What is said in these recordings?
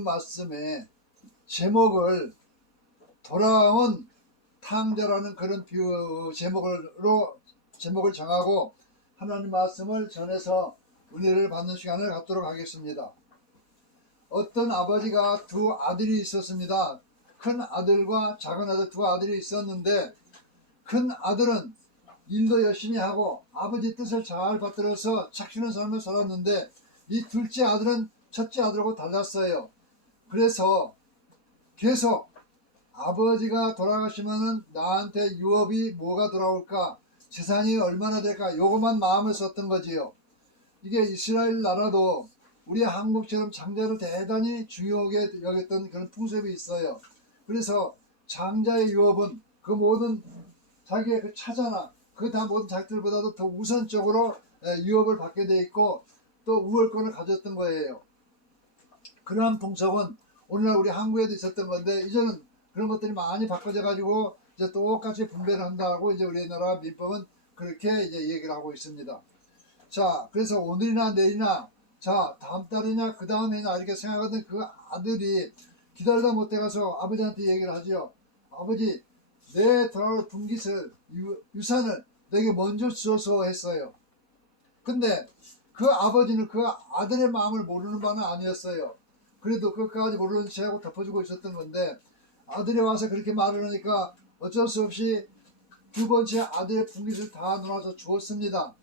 말씀의 제목을 돌아온 탕자라는 그런 제목을 정하고 하나님 말씀을 전해서 은혜를 받는 시간을 갖도록 하겠습니다. 어떤 아버지가 두 아들이 있었습니다. 큰 아들과 작은 아들 두 아들이 있었는데, 큰 아들은 일도 열심히 하고 아버지 뜻을 잘 받들어서 착실한 삶을 살았는데, 이 둘째 아들은 첫째 아들하고 달랐어요. 그래서 계속 아버지가 돌아가시면은 나한테 유업이 뭐가 돌아올까, 재산이 얼마나 될까, 요것만 마음을 썼던 거지요. 이게 이스라엘 나라도 우리 한국처럼 장자를 대단히 중요하게 여겼던 그런 풍습이 있어요. 그래서 장자의 유업은 그 모든 자기의 그 차자나 그 다 모든 자식들보다도 더 우선적으로 유업을 받게 돼 있고 또 우월권을 가졌던 거예요. 그러한 풍속은 오늘날 우리 한국에도 있었던 건데, 이제는 그런 것들이 많이 바꿔져 가지고 이제 똑같이 분배를 한다고 이제 우리나라 민법은 그렇게 이제 얘기를 하고 있습니다. 자, 그래서 오늘이나 내일이나 자 다음 달이나 그 다음 해나 이렇게 생각하던 그 아들이 기다리다 못해 가서 아버지한테 얘기를 하죠. 아버지, 내 돌아올 분깃을 유산을 내게 먼저 주소서 했어요. 근데 그 아버지는 그 아들의 마음을 모르는 바는 아니었어요. 그래도 끝까지 모르는 채하고 덮어주고 있었던 건데, 아들이 와서 그렇게 말을 하니까 어쩔 수 없이 두 번째 아들의 분깃을 다 놓아서 주었습니다.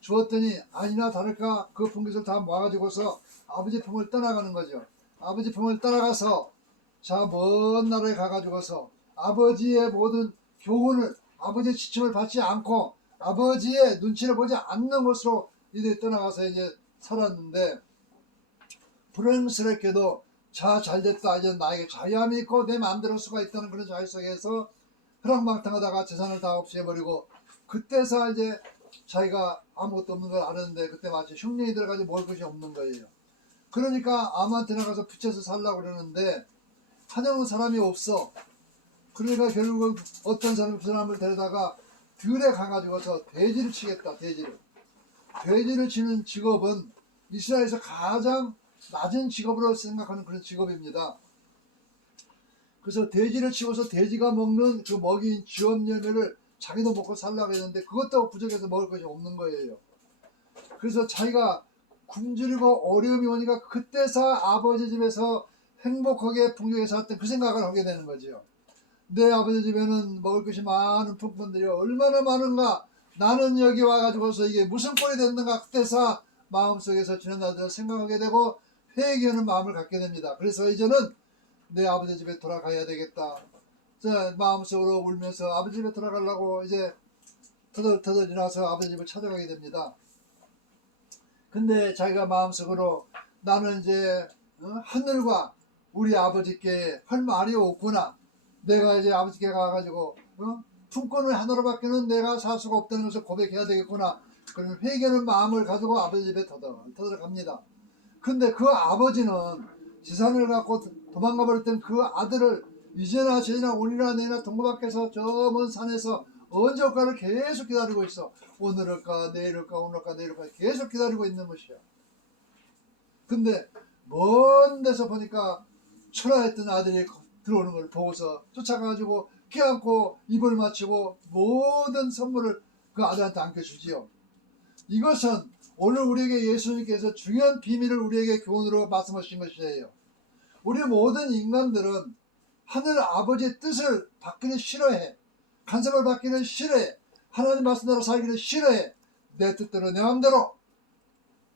주었더니 아니나 다를까 그 분깃을 다 모아가지고서 아버지 품을 떠나가는 거죠. 아버지 품을 떠나가서 자 먼 나라에 가가지고서 아버지의 모든 교훈을, 아버지의 지침을 받지 않고 아버지의 눈치를 보지 않는 곳으로 이들이 떠나가서 이제 살았는데, 불행스럽게도 자 잘됐다, 이제 나에게 자유함이 있고 내 마음대로 할 수가 있다는 그런 자유 속에서 허랑방탕하다가 재산을 다 없애버리고, 그때서 이제 자기가 아무것도 없는 걸 아는데 그때 마치 흉년이 들어가지고 먹을 것이 없는 거예요. 그러니까 아무한테나 가서 붙여서 살라고 그러는데 하려는 사람이 없어. 그러니까 결국은 어떤 사람을 데려다가 들에 가가지고서 돼지를 치겠다. 돼지를 치는 직업은 이스라엘에서 가장 낮은 직업으로 생각하는 그런 직업입니다. 그래서 돼지를 치고서 돼지가 먹는 그 먹이인 쥐업 열매를 자기도 먹고 살라고 했는데 그것도 부족해서 먹을 것이 없는 거예요. 그래서 자기가 굶주리고 어려움이 오니까 그때서 아버지 집에서 행복하게 풍족하게 살았던 그 생각을 하게 되는 거죠. 내 아버지 집에는 먹을 것이 많은 품꾼들이 얼마나 많은가, 나는 여기 와가지고서 이게 무슨 꼴이 됐는가, 그때서 마음속에서 지난 날들을 생각하게 되고 회개하는 마음을 갖게 됩니다. 그래서 이제는 내 아버지 집에 돌아가야 되겠다. 자, 마음속으로 울면서 아버지 집에 돌아가려고 이제 터덜터덜 일어나서 아버지 집을 찾아가게 됩니다. 근데 자기가 마음속으로 나는 이제 하늘과 우리 아버지께 할 말이 없구나. 내가 이제 아버지께 가가지고 품권을 하나로밖에는 내가 살 수가 없다는 것을 고백해야 되겠구나. 그런 회개하는 마음을 가지고 아버지 집에 터덜 갑니다. 근데 그 아버지는 재산을 갖고 도망가 버렸던 그 아들을 이제나 저제나 오늘이나 내일이나 동거 밖에서 저 먼 산에서 언제 올까를 계속 기다리고 있어. 오늘 올까 내일 올까 오늘 올까 내일 올까 계속 기다리고 있는 것이야. 근데 먼 데서 보니까 초라했던 아들이 들어오는 걸 보고서 쫓아가가지고 껴안고 입을 맞추고 모든 선물을 그 아들한테 안겨주지요. 이것은 오늘 우리에게 예수님께서 중요한 비밀을 우리에게 교훈으로 말씀하신 것이에요. 우리 모든 인간들은 하늘 아버지의 뜻을 받기는 싫어해. 간섭을 받기는 싫어해. 하나님 말씀대로 살기는 싫어해. 내 뜻대로 내 마음대로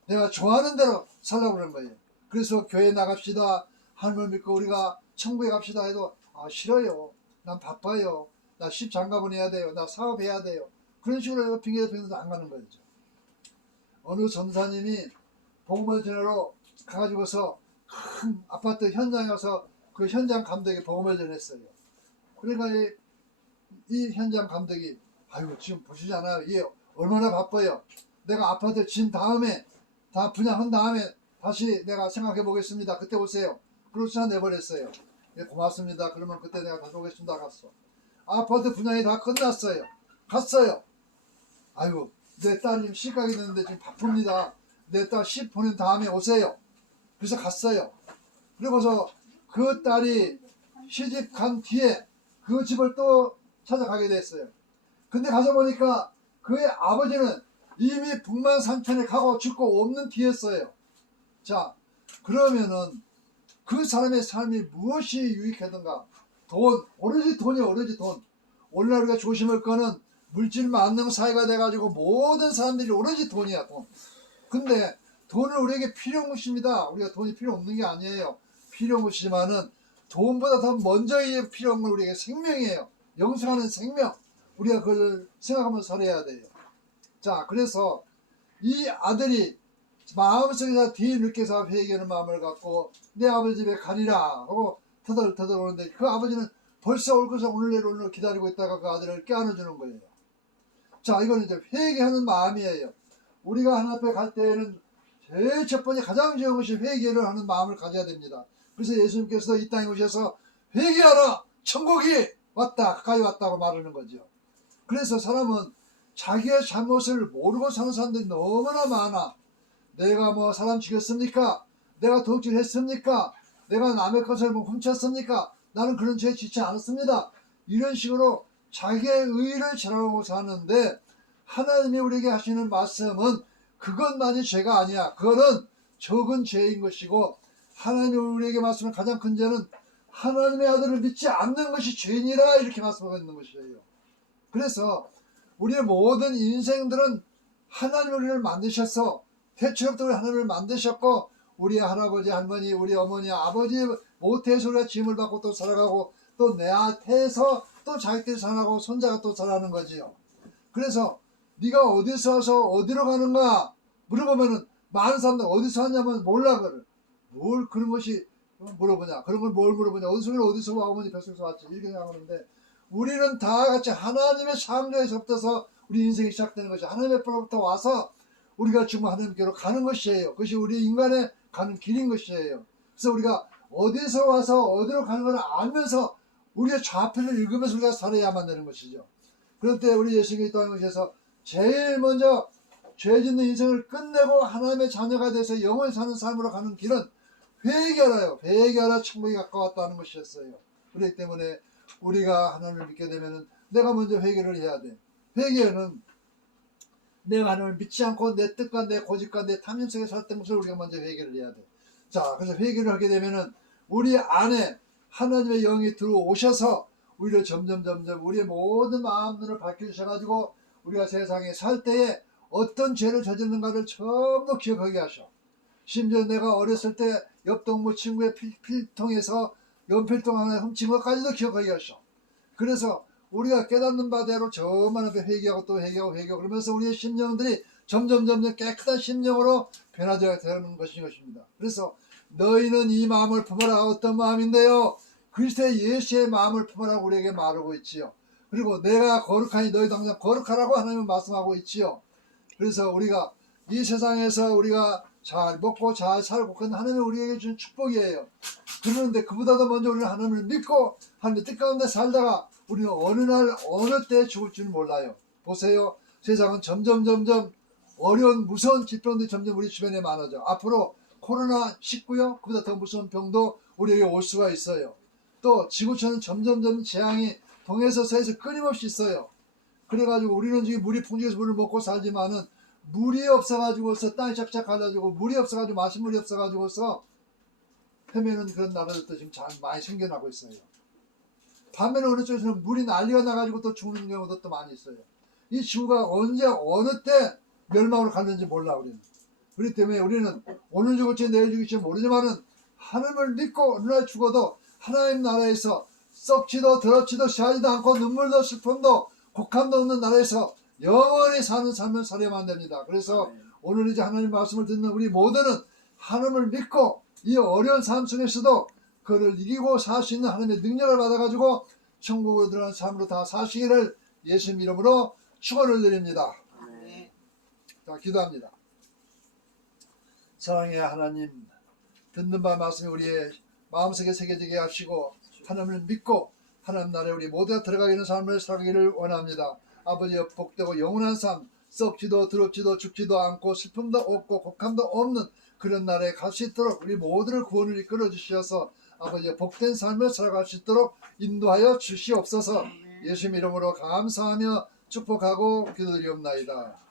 내가 좋아하는 대로 살라고 그러는 거예요. 그래서 교회 나갑시다, 하나님을 믿고 우리가 천국에 갑시다 해도 싫어요. 난 바빠요. 나 십장가분 해야 돼요. 나 사업해야 돼요. 그런 식으로 핑계대면서 안 가는 거죠. 어느 전사님이 복음을 전하러 가가지고서 큰 아파트 현장에 가서 그 현장 감독이 복음을 전했어요. 그러니까 이 현장 감독이 아이고 지금 보시잖아요. 얘 얼마나 바빠요. 내가 아파트 진 다음에 다 분양한 다음에 다시 내가 생각해 보겠습니다. 그때 오세요. 그러고서 내버렸어요. 예, 고맙습니다. 그러면 그때 내가 다시 오겠습니다. 갔어. 아파트 분양이 다 끝났어요. 갔어요. 아이고 내 딸이 시집가게 됐는데 지금 바쁩니다. 내 딸 시 보낸 다음에 오세요. 그래서 갔어요. 그리고서 그 딸이 시집 간 뒤에 그 집을 또 찾아가게 됐어요. 근데 가서 보니까 그의 아버지는 이미 북만산천에 가고 죽고 없는 뒤였어요. 자, 그러면은 그 사람의 삶이 무엇이 유익하던가? 돈, 오로지 돈이 오로지 돈. 오늘날 우리가 조심할 거는 물질 만능 사회가 돼가지고 모든 사람들이 오로지 돈이야, 돈. 근데 돈은 우리에게 필요한 것입니다. 우리가 돈이 필요 없는 게 아니에요. 필요한 것이지만은 돈보다 더 먼저 필요한 건 우리에게 생명이에요. 영생하는 생명. 우리가 그걸 생각하면서 살아야 돼요. 자, 그래서 이 아들이 마음속에서 뒤늦게서 회개하는 마음을 갖고 내 아버지 집에 가리라 하고 터덜터덜 오는데 그 아버지는 벌써 올 것을 오늘 내일 오늘 기다리고 있다가 그 아들을 깨안아주는 거예요. 자, 이거는 이제 회개하는 마음이에요. 우리가 하나님 앞에 갈 때에는 제일 첫 번째 가장 중요한 것이 회개를 하는 마음을 가져야 됩니다. 그래서 예수님께서 이 땅에 오셔서 회개하라! 천국이 왔다! 가까이 왔다고 말하는 거죠. 그래서 사람은 자기의 잘못을 모르고 사는 사람들이 너무나 많아. 내가 뭐 사람 죽였습니까? 내가 도둑질했습니까? 내가 남의 것을 뭐 훔쳤습니까? 나는 그런 죄 짓지 않았습니다. 이런 식으로 자기의 의의를 자랑하고 사는데 하나님이 우리에게 하시는 말씀은 그것만이 죄가 아니야. 그거는 적은 죄인 것이고 하나님이 우리에게 말씀하는 가장 큰 죄는 하나님의 아들을 믿지 않는 것이 죄인이라 이렇게 말씀하고 있는 것이에요. 그래서 우리의 모든 인생들은 하나님이 우리를 만드셔서 태초부터 우리 하나님을 만드셨고 우리 할아버지 할머니 우리 어머니 아버지 모태에서 우리가 짐을 받고 또 살아가고 또 내 태에서 또 자기들이 살아가고 손자가 또 살아가는 거지요. 그래서 네가 어디서 와서 어디로 가는가 물어보면은 많은 사람들 어디서 왔냐면 몰라. 그를 뭘 그런 것이 물어보냐, 그런 걸 뭘 물어보냐, 어디서 와, 어머니 뱃속에서 왔지 이렇게 생각하는데 우리는 다 같이 하나님의 창조에서부터 우리 인생이 시작되는 것이 하나님의 앞으로부터 와서 우리가 지금 하나님께로 가는 것이에요. 그것이 우리 인간의 가는 길인 것이에요. 그래서 우리가 어디서 와서 어디로 가는 걸 알면서 우리의 좌표를 읽으면서 우리가 살아야만 되는 것이죠. 그럴 때 우리 예수님이 떠난 것에서 제일 먼저 죄 짓는 인생을 끝내고 하나님의 자녀가 돼서 영원히 사는 삶으로 가는 길은 회개하라요. 회개하라 천국이 가까웠다는 것이었어요. 그렇기 때문에 우리가 하나님을 믿게 되면은 내가 먼저 회개를 해야 돼. 회개는 내가 하나님을 믿지 않고 내 뜻과 내 고집과 내 탐심 속에 살던 것을 우리가 먼저 회개를 해야 돼. 자, 그래서 회개를 하게 되면은 우리 안에 하나님의 영이 들어오셔서 우리를 점점 우리의 모든 마음들을 밝혀주셔가지고 우리가 세상에 살 때에 어떤 죄를 저지르는가를 전부 기억하게 하셔. 심지어 내가 어렸을 때 옆 동무 친구의 필통에서 연필통 하나 훔친 것까지도 기억하게 하셔. 그래서 우리가 깨닫는 바대로 저만 앞에 회개하고 또 회개하고 그러면서 우리의 심령들이 점점 깨끗한 심령으로 변화되어야 되는 것입니다. 그래서 너희는 이 마음을 품어라. 어떤 마음인데요? 그리스도의 예수의 마음을 품으라고 우리에게 말하고 있지요. 그리고 내가 거룩하니 너희 당장 거룩하라고 하나님은 말씀하고 있지요. 그래서 우리가 이 세상에서 우리가 잘 먹고 잘 살고 그건 하나님이 우리에게 준 축복이에요. 그러는데 그보다도 먼저 우리는 하나님을 믿고 하나님의 뜻 가운데 살다가 우리는 어느 날 어느 때 죽을 줄 몰라요. 보세요. 세상은 점점 어려운 무서운 질병들이 점점 우리 주변에 많아져. 앞으로 코로나19요. 그보다 더 무서운 병도 우리에게 올 수가 있어요. 또 지구촌은 점점 재앙이 동에서 서에서 끊임없이 있어요. 그래가지고 우리는 지금 물이 풍족해서 물을 먹고 살지만은 물이 없어가지고서 땅이 착착해가지고 물이 없어가지고 마실 물이 없어가지고서 헤매는 그런 나라들도 지금 잘 많이 생겨나고 있어요. 반면에 어느 쪽에서는 물이 난리가 나가지고 또 죽는 경우도 또 많이 있어요. 이 지구가 언제 어느 때 멸망으로 갔는지 몰라 우리는. 그렇기 때문에 우리는 오늘 죽을지 내일 죽을지 모르지만은 하나님을 믿고 어느 날 죽어도 하나님 나라에서 썩지도 더럽지도 시하지도 않고 눈물도 슬픔도 곡함도 없는 나라에서 영원히 사는 삶을 살아야만 됩니다. 그래서 오늘 이제 하나님 말씀을 듣는 우리 모두는 하나님을 믿고 이 어려운 삶 속에서도 그를 이기고 살 수 있는 하나님의 능력을 받아가지고 천국으로 들어가는 삶으로 다 사시기를 예수님 이름으로 축원을 드립니다. 자, 기도합니다. 사랑의 하나님, 듣는 바 말씀이 우리의 마음속에 새겨지게 하시고 하나님을 믿고 하나님 나라에 우리 모두가 들어가게 되는 삶을 살기를 원합니다. 아버지의 복되고 영원한 삶, 썩지도 더럽지도 죽지도 않고 슬픔도 없고 곡함도 없는 그런 날에 갈 수 있도록 우리 모두를 구원을 이끌어 주시어서 아버지 복된 삶을 살아갈 수 있도록 인도하여 주시옵소서. 예수님 이름으로 감사하며 축복하고 기도드리옵나이다.